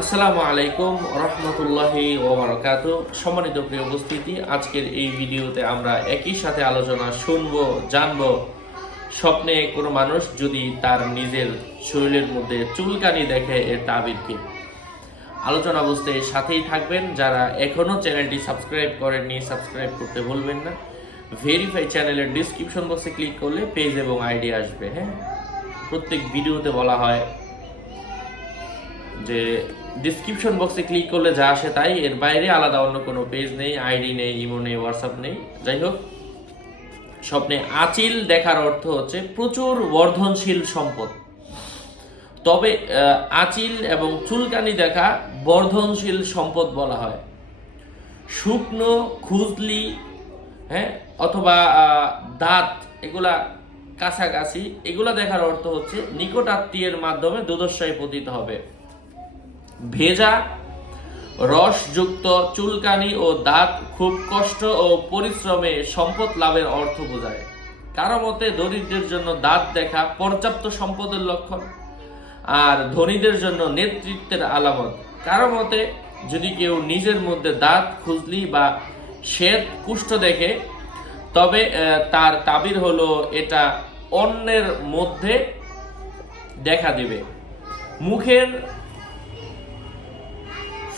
আসসালামু আলাইকুম রহমতুল্লাহি ওবরাকাত সম্মানিত প্রিয় উপস্থিতি, আজকের এই ভিডিওতে আমরা একই সাথে আলোচনা শুনব, জানব। স্বপ্নে কোনো মানুষ যদি তার নিজের শরীরের মধ্যে চুলকানি দেখে, এর তাবির কি? আলোচনা বুঝতে সাথেই থাকবেন। যারা এখনও চ্যানেলটি সাবস্ক্রাইব করেননি, সাবস্ক্রাইব করতে ভুলবেন না। ভেরিফাই চ্যানেলের ডিসক্রিপশন বক্সে ক্লিক করলে পেজ এবং আইডি আসবে হ্যাঁ? প্রত্যেক ভিডিওতে বলা হয় যে ডিসক্রিপশন বক্সে ক্লিক করলে যা আসে তাই, এর বাইরে আলাদা অন্য কোনো পেজ নেই আইডি নেই ইমো নেই হোয়াটসঅ্যাপ নেই। যাই হোক, স্বপ্নে আচিল দেখার অর্থ হচ্ছে প্রচুর বর্ধনশীল সম্পদ। তবে আচিল এবং চুলকানি দেখা বর্ধনশীল সম্পদ বলা হয়। শুকনো, খুজলি হ্যাঁ অথবা দাঁত, এগুলা কাছাকাছি, এগুলা দেখার অর্থ হচ্ছে নিকট আত্মীয়ের মাধ্যমে দুদশায় পতিত হবে। ভেজা, রসযুক্ত চুলকানি ও দাঁত খুব কষ্ট ও পরিশ্রমে সম্পদ লাভের অর্থ বোঝায়। কারও মতে দরিদ্রের জন্য দাঁত দেখা পর্যাপ্ত সম্পদের লক্ষণ, আর ধনীদের জন্য নেতৃত্বের আলামত। কারও মতে যদি কেউ নিজের মধ্যে দাঁত খুজলি বা শ্বেত কুষ্ঠ দেখে, তবে তার তাবির হলো এটা অন্যের মধ্যে দেখা দিবে। মুখের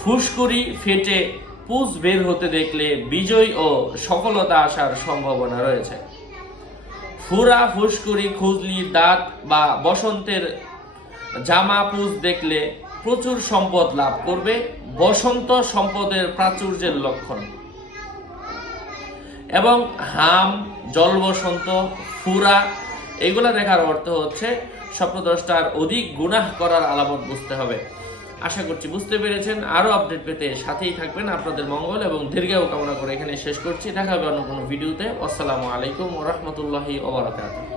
ফুসকুড়ি ফেটে পুষ বের হতে দেখলে বিজয় ও সফলতা আসার সম্ভাবনা রয়েছে। ফুরা ফুসকুড়ি খুজলি দাঁত বা বসন্তের জামা পুষ দেখলে প্রচুর সম্পদ লাভ করবে, বসন্ত সম্পদের প্রাচুর্যের লক্ষণ। এবং হাম জল বসন্ত ফুরা, এগুলা দেখার অর্থ হচ্ছে স্বপ্নদ্রষ্টার অধিক গুনাহ করার আলামত বুঝতে হবে। আশা করছি বুঝতে পেরেছেন। আরও আপডেট পেতে সাথেই থাকবেন। আপনাদের মঙ্গল এবং দীর্ঘায়ু কামনা করে এখানে শেষ করছি। দেখা হবে অন্য কোনো ভিডিওতে। আসসালামু আলাইকুম ওরহমতুল্লাহি ওবরাকাতুহ